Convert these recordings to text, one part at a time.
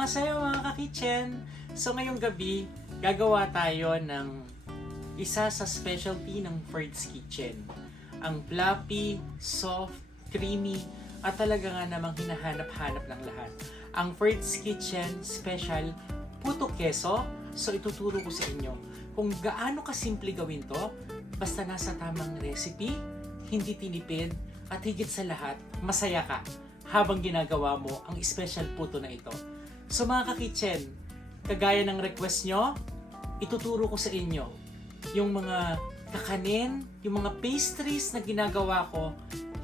Annyeonghaseyo mga ka-kitchen! So ngayong gabi, gagawa tayo ng isa sa specialty ng Ferd's Kitchen. Ang fluffy, soft, creamy, at talaga nga namang hinahanap-hanap ng lahat. Ang Ferd's Kitchen special puto keso. So ituturo ko sa inyo kung gaano kasimple gawin to, basta nasa tamang recipe, hindi tinipid, at higit sa lahat, masaya ka habang ginagawa mo ang special puto na ito. So mga ka-kitchen, kagaya ng request nyo, ituturo ko sa inyo yung mga kakanin, yung mga pastries na ginagawa ko,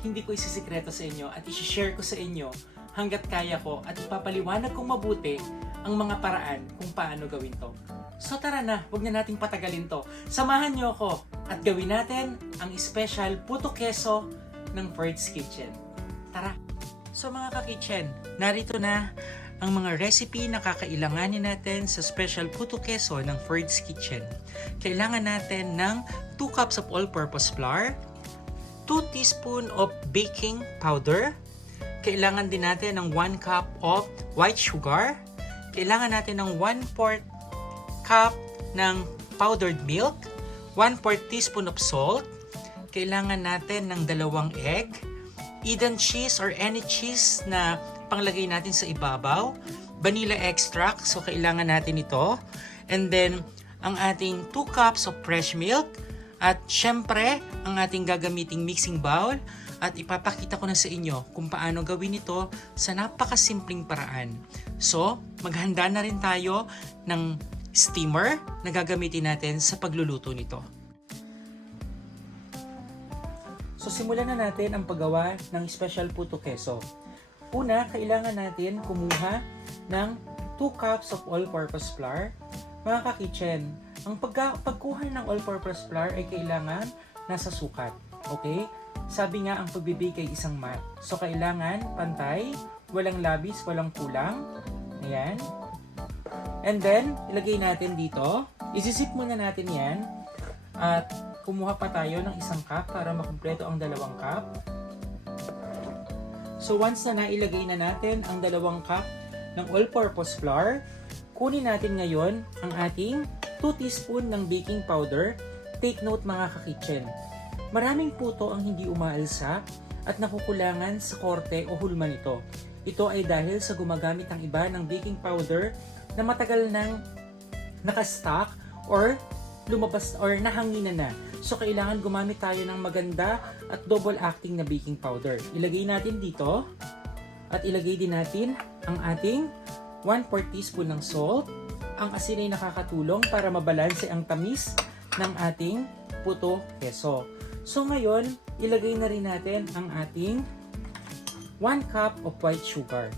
hindi ko isisikreto sa inyo at isi-share ko sa inyo hanggat kaya ko at ipapaliwanag kong mabuti ang mga paraan kung paano gawin to. So tara na, huwag na nating patagalin to. Samahan nyo ako at gawin natin ang special puto keso ng Ferd's Kitchen. Tara! So mga ka-kitchen, narito na ang mga recipe na kakailanganin natin sa special puto keso ng Ferd's Kitchen. Kailangan natin ng 2 cups of all-purpose flour, 2 teaspoon of baking powder, kailangan din natin ng 1 cup of white sugar, kailangan natin ng 1/4 cup ng powdered milk, 1/4 teaspoon of salt, kailangan natin ng 2 egg, Edam cheese or any cheese na panglagay natin sa ibabaw, vanilla extract, so kailangan natin ito, and then ang ating 2 cups of fresh milk, at syempre ang ating gagamiting mixing bowl, at ipapakita ko na sa inyo kung paano gawin ito sa napakasimpleng paraan. So maghanda na rin tayo ng steamer na gagamitin natin sa pagluluto nito. So simulan na natin ang paggawa ng special puto keso. Una, kailangan natin kumuha ng 2 cups of all-purpose flour. Mga ka-kitchen, ang pagkuha ng all-purpose flour ay kailangan nasa sukat. Okay? Sabi nga ang pagbibake ay isang mat. So kailangan pantay, walang labis, walang kulang. Ayan. And then, ilagay natin dito. Isisip muna natin yan. At kumuha pa tayo ng 1 cup para makumpleto ang 2 cup. So once na nailagay na natin ang 2 cup ng all-purpose flour, kunin natin ngayon ang ating 2 teaspoon ng baking powder. Take note mga ka-kitchen, maraming puto ang hindi umaalsa at nakukulangan sa korte o hulma nito. Ito ay dahil sa gumagamit ang iba ng baking powder na matagal nang nakastock or lumabas or nahanginan na. So kailangan gumamit tayo ng maganda at double acting na baking powder. Ilagay natin dito at ilagay din natin ang ating 1/4 teaspoon ng salt. Ang asin ay nakakatulong para mabalanse ang tamis ng ating puto keso. So ngayon, ilagay na rin natin ang ating 1 cup of white sugar.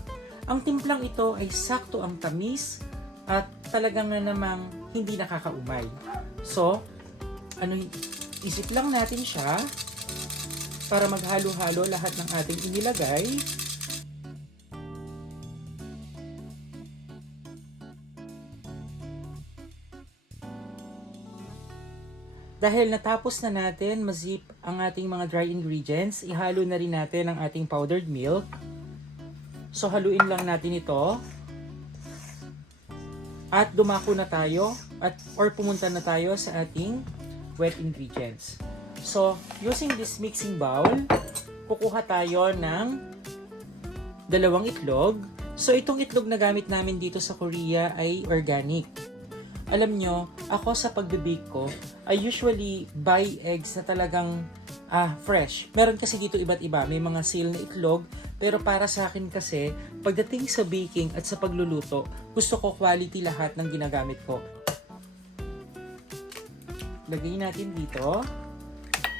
Ang timplang ito ay sakto ang tamis at talagang nga namang hindi nakakaumay. So, isip lang natin siya para maghalo-halo lahat ng ating inilagay. Dahil natapos na natin mazip ang ating mga dry ingredients, ihalo na rin natin ang ating powdered milk. So, haluin lang natin ito. At dumako na tayo or pumunta na tayo sa ating wet ingredients. So, using this mixing bowl, kukuha tayo ng 2 itlog. So, itong itlog na gamit namin dito sa Korea ay organic. Alam nyo, ako sa pagbe-bake ko, I usually buy eggs na talagang fresh. Meron kasi dito iba't iba. May mga seal na itlog. Pero para sa akin kasi, pagdating sa baking at sa pagluluto, gusto ko quality lahat ng ginagamit ko. Lagay natin dito.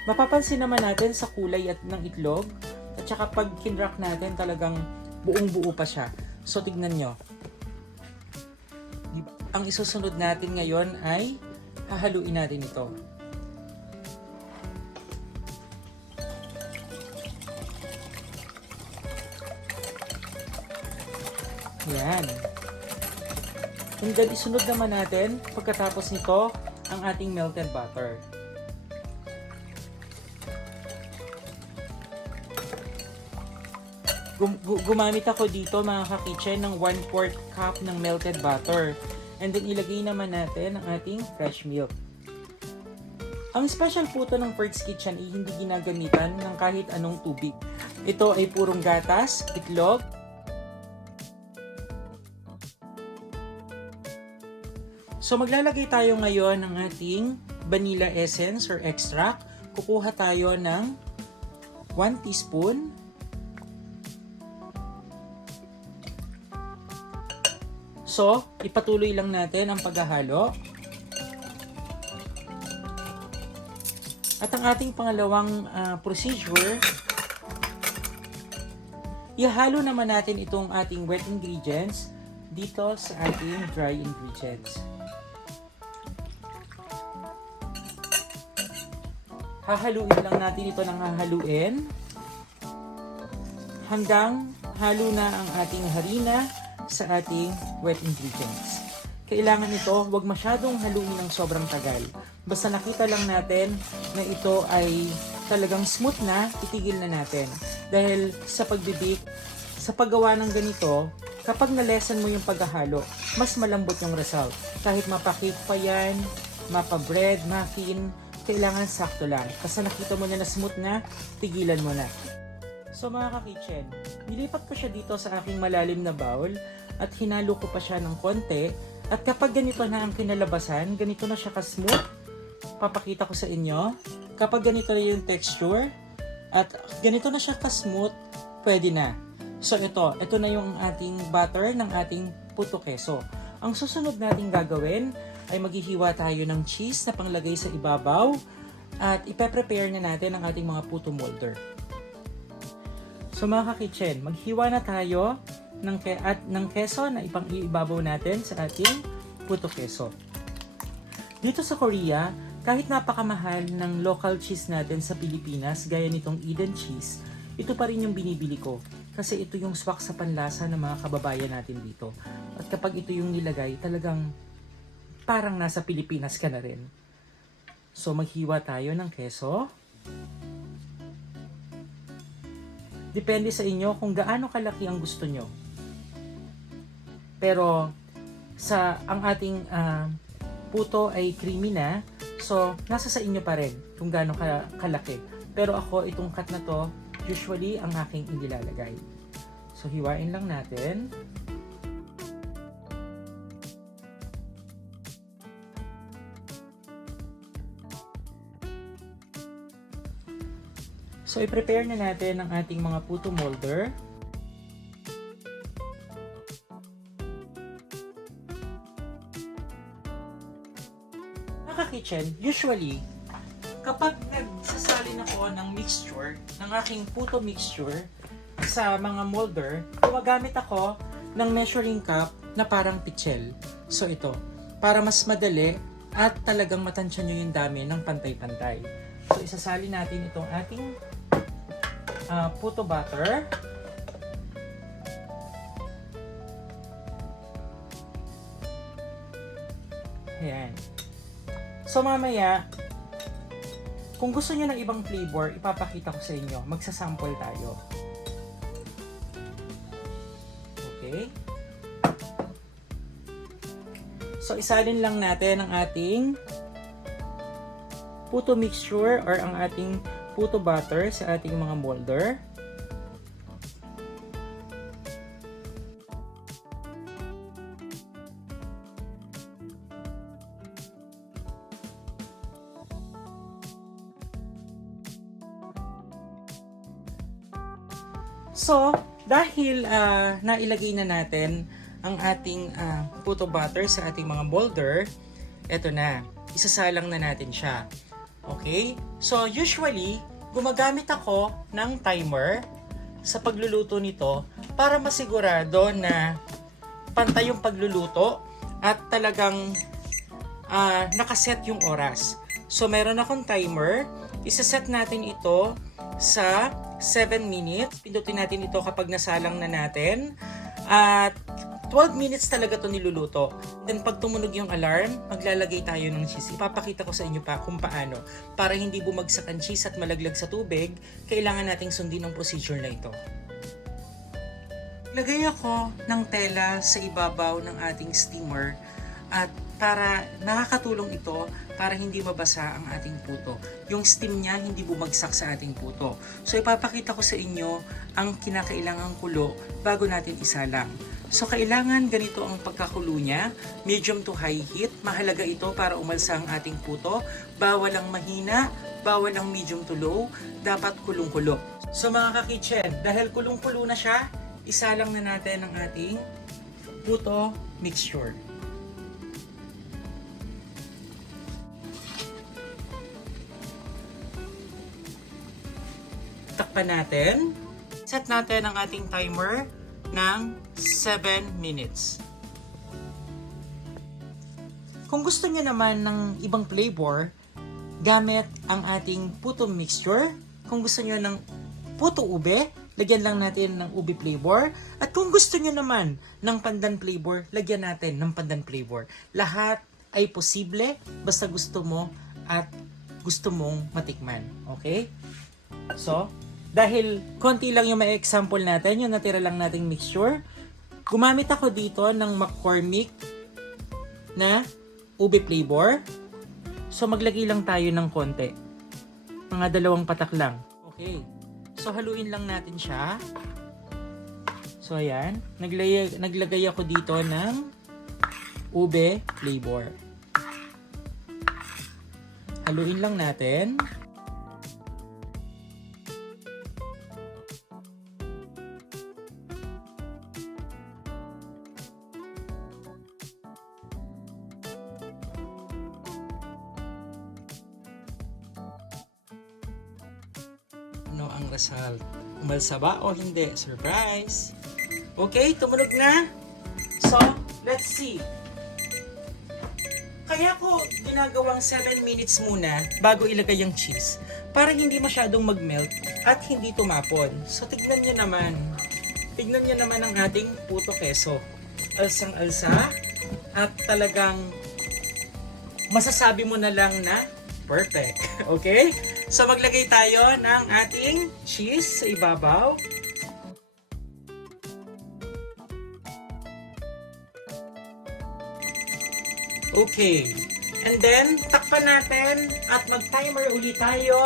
Mapapansin naman natin sa kulay at ng itlog. At saka pag kinrock natin, talagang buong-buo pa siya. So tignan nyo. Ang isusunod natin ngayon ay hahaluin natin ito. Yan. And then, isunod naman natin, pagkatapos nito, ang ating melted butter. gumamit ako dito mga ka-kitchen ng 1/4 cup ng melted butter. And then ilagay naman natin ang ating fresh milk. Ang special po ito ng Ferds Kitchen ay hindi ginagamitan ng kahit anong tubig. Ito ay purong gatas, itlog, so maglalagay tayo ngayon ng ating vanilla essence or extract. Kukuha tayo ng 1 teaspoon. So, ipatuloy lang natin ang paghahalo. At ang ating pangalawang procedure, ihalo naman natin itong ating wet ingredients dito sa ating dry ingredients. Hahaluin lang natin ito ng hahaluin hanggang halo na ang ating harina sa ating wet ingredients. Kailangan ito, huwag masyadong haluin ng sobrang tagal. Basta nakita lang natin na ito ay talagang smooth na, itigil na natin. Dahil sa pagbibik, sa paggawa ng ganito, kapag na-lessen mo yung paghahalo, mas malambot yung result. Kahit mapa-cake pa yan, mapa-bread, muffin, kailangan sakto lang. Basta nakita mo na smooth na, tigilan mo na. So mga ka-kitchen, nilipat ko siya dito sa aking malalim na bowl at hinalo ko pa siya ng konti. At kapag ganito na ang kinalabasan, ganito na siya ka-smooth, papakita ko sa inyo. Kapag ganito na yung texture at ganito na siya ka-smooth, pwede na. So ito na yung ating butter ng ating puto keso. Ang susunod nating gagawin ay maghihiwa tayo ng cheese na panglagay sa ibabaw at ipe-prepare na natin ang ating mga puto molder. So mga ka-kitchen, maghiwa na tayo ng keso na ipang-ibabaw natin sa ating puto keso. Dito sa Korea, kahit napakamahal ng local cheese natin sa Pilipinas, gaya nitong Eden cheese, ito pa rin yung binibili ko. Kasi ito yung swak sa panlasa ng mga kababayan natin dito. At kapag ito yung nilagay, talagang parang nasa Pilipinas ka na rin. So maghiwa tayo ng keso. Depende sa inyo kung gaano kalaki ang gusto nyo. Pero ang ating puto ay creamy na, so nasa sa inyo pa rin kung gaano kalaki. Pero ako, itong cut na to, usually ang aking inilalagay. So hiwain lang natin. So i-prepare na natin ang ating mga puto molder. Kitchen, usually, kapag nagsasalin ako ng mixture, ng aking puto mixture sa mga molder, gumagamit ako ng measuring cup na parang pichel. So ito, para mas madali at talagang matansya nyo yung dami ng pantay-pantay. So isasalin natin itong ating puto butter. Ayan. So mamaya, kung gusto niyo ng ibang flavor, ipapakita ko sa inyo. Magsasample tayo. Okay? So isalin lang natin ang ating puto mixture or ang ating puto butter sa ating mga molder. So, dahil nailagay na natin ang ating puto butter sa ating mga molder, eto na, isasalang na natin siya. Okay? So, usually, gumagamit ako ng timer sa pagluluto nito para masigurado na pantay yung pagluluto at talagang nakaset yung oras. So, meron akong timer. Isaset natin ito sa 7 minutes. Pindutin natin ito kapag nasalang na natin. At 12 minutes talaga ito niluluto. Then pag tumunog yung alarm, maglalagay tayo ng cheese. Ipapakita ko sa inyo pa kung paano. Para hindi bumagsak ang cheese at malaglag sa tubig, kailangan nating sundin ang procedure na ito. Lagay ako ng tela sa ibabaw ng ating steamer at para nakakatulong ito para hindi mabasa ang ating puto. Yung steam niya hindi bumagsak sa ating puto. So ipapakita ko sa inyo ang kinakailangang kulo bago natin isalang. So kailangan ganito ang pagkakulo niya, medium to high heat. Mahalaga ito para umalsa ang ating puto. Bawal ang mahina, bawal ang medium to low, dapat kulong-kulo. So mga ka-kitchen, dahil kulong-kulo na siya, isalang na natin ang ating puto mixture. Takpan natin. Set natin ang ating timer ng 7 minutes. Kung gusto niyo naman ng ibang flavor, gamit ang ating puto mixture. Kung gusto niyo ng puto ube, lagyan lang natin ng ube flavor. At kung gusto niyo naman ng pandan flavor, lagyan natin ng pandan flavor. Lahat ay posible basta gusto mo at gusto mong matikman. Okay? So, dahil konti lang yung may example natin, yung natira lang nating mixture, gumamit ako dito ng McCormick na ube flavor. So, maglagay lang tayo ng konti. Mga 2 patak lang. Okay. So, haluin lang natin siya. So, ayan. Naglagay ako dito ng ube flavor. Haluin lang natin. Ang result. Umalsa ba o hindi? Surprise! Okay, tumunog na. So, let's see. Kaya ko ginagawang 7 minutes muna bago ilagay yung cheese para hindi masyadong mag-melt at hindi tumapon. So, tignan nyo naman. Tignan nyo naman ang ating puto keso. Alsang-alsa at talagang masasabi mo na lang na perfect. Okay? So maglagay tayo ng ating cheese sa ibabaw. Okay. And then, takpan natin at mag-timer ulit tayo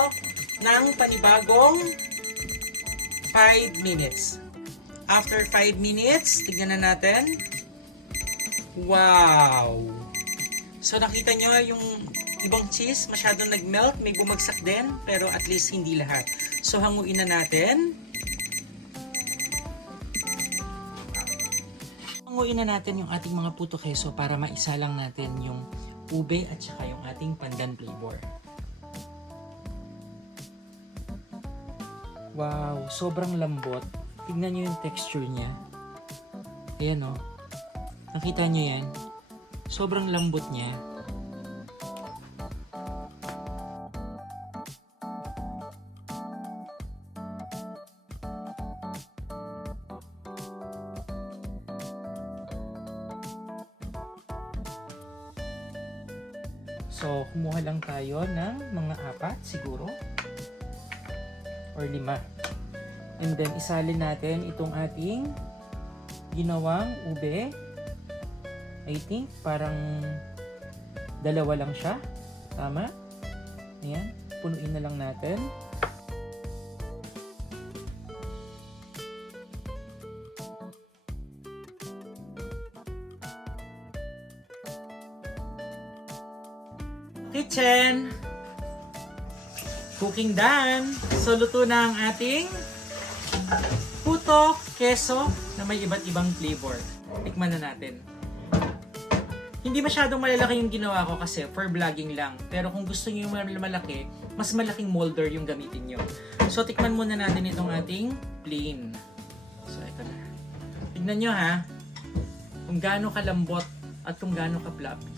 ng panibagong 5 minutes. After 5 minutes, tignan na natin. Wow! So nakita nyo yung ibang cheese, masyadong nag-melt, may bumagsak din, pero at least hindi lahat. So, hanguin na natin. Hanguin na natin yung ating mga puto keso para maisa lang natin yung ube at saka yung ating pandan flavor. Wow, sobrang lambot. Tignan nyo yung texture niya. Ayan o. Nakita nyo yan? Sobrang lambot niya. So, kumuha lang tayo ng mga 4 siguro or 5. And then, isalin natin itong ating ginawang ube. I think parang 2 lang siya. Tama? Ayan. Punuin na lang natin. Kitchen! Cooking done! So, luto na ang ating puto, keso na may iba't ibang flavor. Tikman na natin. Hindi masyadong malalaki yung ginawa ko kasi for vlogging lang. Pero kung gusto niyo yung malaki, mas malaking molder yung gamitin nyo. So, tikman muna natin itong ating plain. So, ito na. Tignan nyo ha, kung gaano kalambot at kung gaano ka-fluffy.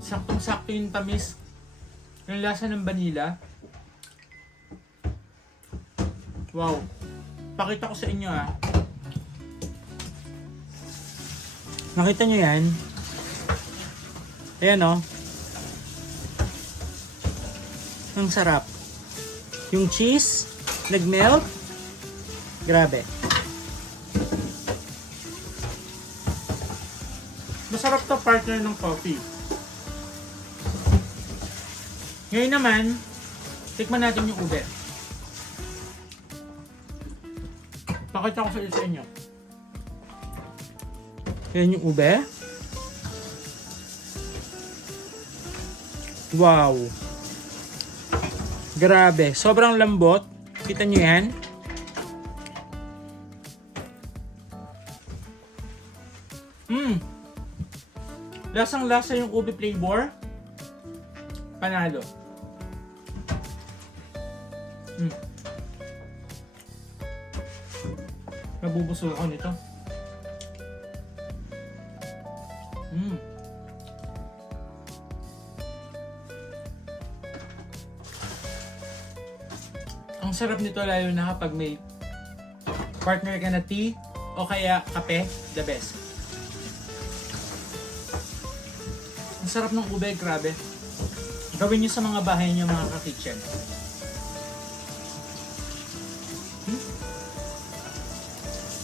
Saktong-sakto yung tamis. Yung lasa ng vanilla. Wow. Pakita ko sa inyo ah. Nakita nyo yan? Ayan oh. Ang sarap. Yung cheese, nag-melt. Grabe. Masarap to partner ng coffee. Ngayon naman, tikman natin yung ube. Pakita ko sa inyo. Yan yung ube. Wow. Grabe. Sobrang lambot. Kita nyo yan? Lasang-lasa yung ube flavor. Panalo. Nabubuso ako nito. Ang sarap nito lalo na kapag may partner ka na tea o kaya kape, the best. Ang sarap ng ube, grabe. Gawin nyo sa mga bahay nyo mga ka-kitchen.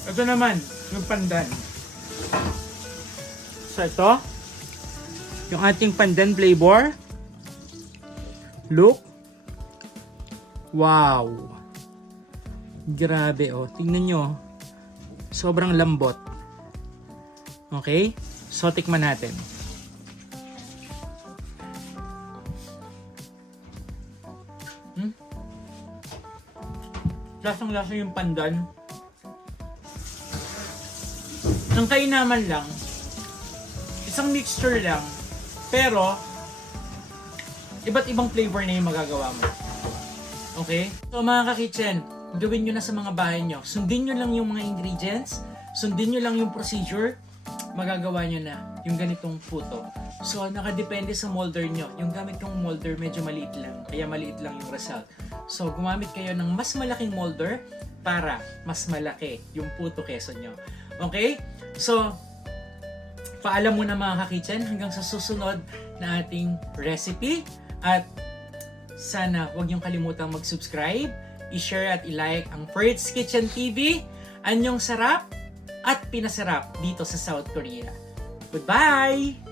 Ito naman, yung pandan. So ito, yung ating pandan flavor. Look. Wow. Grabe oh, tingnan nyo. Sobrang lambot. Okay, so tikman natin. Lasang-lasa yung pandan. Ang kainaman lang, isang mixture lang, pero iba't ibang flavor na yung magagawa mo. Okay? So mga ka-kitchen, gawin nyo na sa mga bahay nyo. Sundin nyo lang yung mga ingredients, sundin nyo lang yung procedure, magagawa nyo na yung ganitong puto. So nakadepende sa molder nyo. Yung gamit kong molder medyo maliit lang, kaya maliit lang yung result. So gumamit kayo ng mas malaking molder para mas malaki yung puto keso nyo. Okay? So, paalam muna mga ka-kitchen hanggang sa susunod na ating recipe. At sana huwag niyong kalimutang mag-subscribe, i-share at i-like ang Fert's Kitchen TV. Anyong sarap at pinasarap dito sa South Korea. Goodbye!